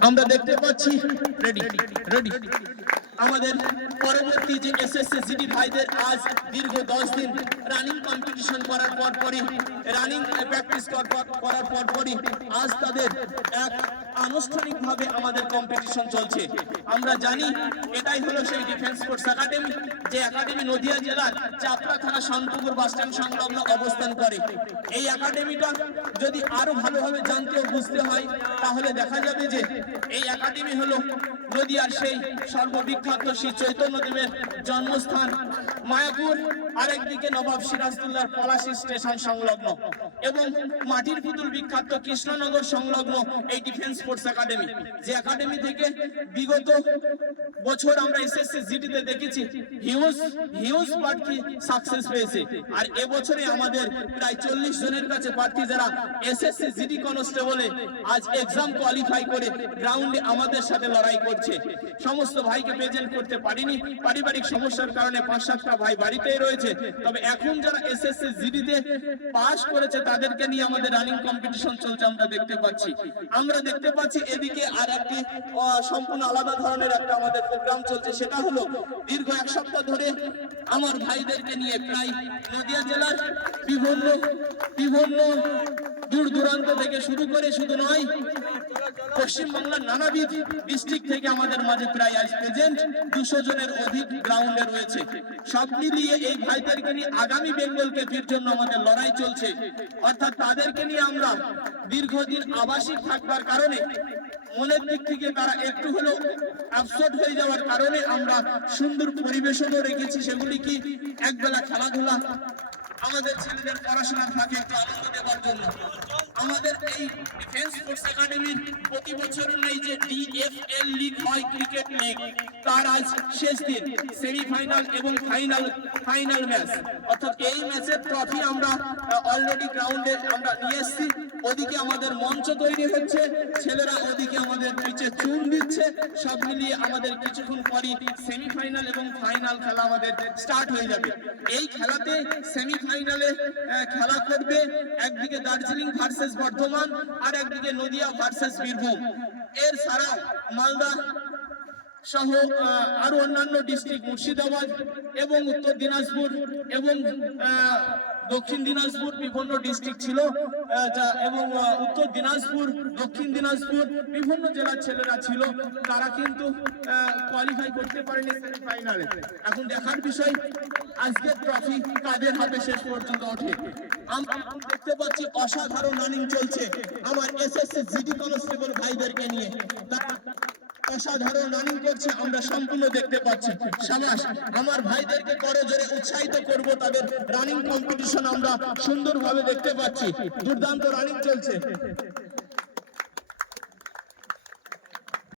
আমরা দেখতে পাচ্ছি রেডি রেডি আমাদের পরবর্তী যে এসএসসি জিডি ভাইদের আজ দীর্ঘ দশ দিন রানিং কম্পিটিশন করার পর পরই রানিং প্র্যাকটিস করার পর পরই আজ তাদের এক আনুষ্ঠানিকভাবে আমাদের কম্পিটিশন চলছে। আমরা জানি এটাই হলো সেই ডিফেন্স স্পোর্টস একাডেমি যে একাডেমি নদিয়া জেলার চাপড়া থানা শান্তপুর বাস স্ট্যান্ড সংলগ্ন অবস্থান করে। এই একাডেমিটা যদি আরও ভালোভাবে জানতে ও বুঝতে হয়, তাহলে দেখা যাবে যে এই একাডেমি হলো নদিয়ার সেই সর্ববিখ্যাত শ্রী চৈতন্য দেবের জন্মস্থান। মায়াপুর, আরেকদিকে নবাব সিরাজদুল্লাহ পলাশী স্টেশন সংলগ্ন এবং মাটির পুতুল বিখ্যাত কৃষ্ণনগর সংলগ্ন এই ডিফেন্স স্পোর্টস একাডেমি যে একাডেমি থেকে বিগত বছর আমরা এসএসসি জিডিতে দেখেছি হিউজ হিউজ প্রার্থী সাকসেস পেয়েছে। আর এবছরে আমাদের প্রায় চল্লিশ জনের কাছে প্রার্থী যারা এসএসসি জিডি কনস্টেবলে আজ এক্সাম কোয়ালিফাই করে গ্রাউন্ডে আমাদের সাথে লড়াই করছে। সমস্ত ভাইকে প্রেজেন্ট করতে পারিনি, পারিবারিক সমস্যার কারণে পাঁচ সাতটা ভাই বাড়িতেই রয়েছে। তবে এখন যারা এসএসসি জিডিতে পাস করেছে, তাদেরকে নিয়ে আমাদের রানিং কম্পিটিশন চলছে, আমরা দেখতে পাচ্ছি। আমরা দেখতে পাচ্ছি এদিকে আর একটি সম্পূর্ণ আলাদা ধরনের একটা আমাদের প্রোগ্রাম চলছে। সেটা হলো, দীর্ঘ এক সপ্তাহ ধরে আমার ভাইদেরকে নিয়ে প্রায় নদিয়া জেলার বিভিন্ন বিভিন্ন দূর দূরান্ত থেকে শুরু করে শুধু নয় পশ্চিমবাংলার নানাবিধ ডিস্ট্রিক্ট থেকে আমাদের মাঝে প্রায় আজ প্রেজেন্ট দুশো জনের অধিক গ্রাউন্ডে রয়েছে। সব মিলিয়ে এই ভাইদেরকে নিয়ে আগামী বেঙ্গল জন্য আমাদের লড়াই চলছে। অর্থাৎ তাদেরকে নিয়ে আমরা দীর্ঘদিন আবাসিক থাকবার কারণে, মনের দিক থেকে তারা একটু হলেও আপসেট হয়ে যাওয়ার কারণে আমরা সুন্দর পরিবেশনও রেখেছি। সেগুলি কি? একবেলা খেলাধুলা, আমাদের ছেলেদের পড়াশোনার ফাঁকে একটু আনন্দ দেওয়ার জন্য। আমাদের এই ডিফেন্স ফোর্স একাডেমির প্রতি বছর নেই যে ডিএফএল লিগ হয় ক্রিকেট লিগ তার আজ শেষ দিন সেমিফাইনাল এবং ফাইনাল ফাইনাল ম্যাচ অর্থাৎ এই ম্যাচের ট্রফি আমরা অলরেডি গ্রাউন্ডে আমরা নিয়ে এসেছি। ওদিকে আমাদের মঞ্চ তৈরি হচ্ছে, ছেলেরা ওদিকে আমাদের পিচে চুন দিচ্ছে। সব মিলিয়ে আমাদের কিছুক্ষণ পরই সেমিফাইনাল এবং ফাইনাল খেলা আমাদের স্টার্ট হয়ে যাবে। এই খেলাতে সেমিফাইনালে খেলা করবে একদিকে দার্জিলিং ভার্সেস বর্ধমান আর একদিকে নদিয়া ভার্সেস বীরভূম। এর ছাড়াও মালদা সহ আরও অন্যান্য ডিস্ট্রিক্ট মুর্শিদাবাদ এবং উত্তর দিনাজপুর এবং দক্ষিণ দিনাজপুর বিভিন্ন ডিস্ট্রিক্ট ছিল এবং উত্তর দিনাজপুর, দক্ষিণ দিনাজপুর বিভিন্ন জেলার ছেলেরা ছিল। তারা কিন্তু কোয়ালিফাই করতে পারেনি সেমিফাইনালে এখন দেখার বিষয় আজকের ট্রফি কাদের হাতে শেষ পর্যন্ত ওঠে? আমরা দেখতে পাচ্ছি অসাধারণ রানিং চলছে। আমার S S SSC GD constable ভাইদেরকে নিয়ে। তারা অসাধারণ রানিং করছে, আমরা সম্পূর্ণ দেখতে পাচ্ছি। সামাস আমার ভাইদেরকে করে জোরে উৎসাহিত করব তাদের রানিং কম্পিটিশন আমরা সুন্দরভাবে দেখতে পাচ্ছি। দুর্দান্ত রানিং চলছে।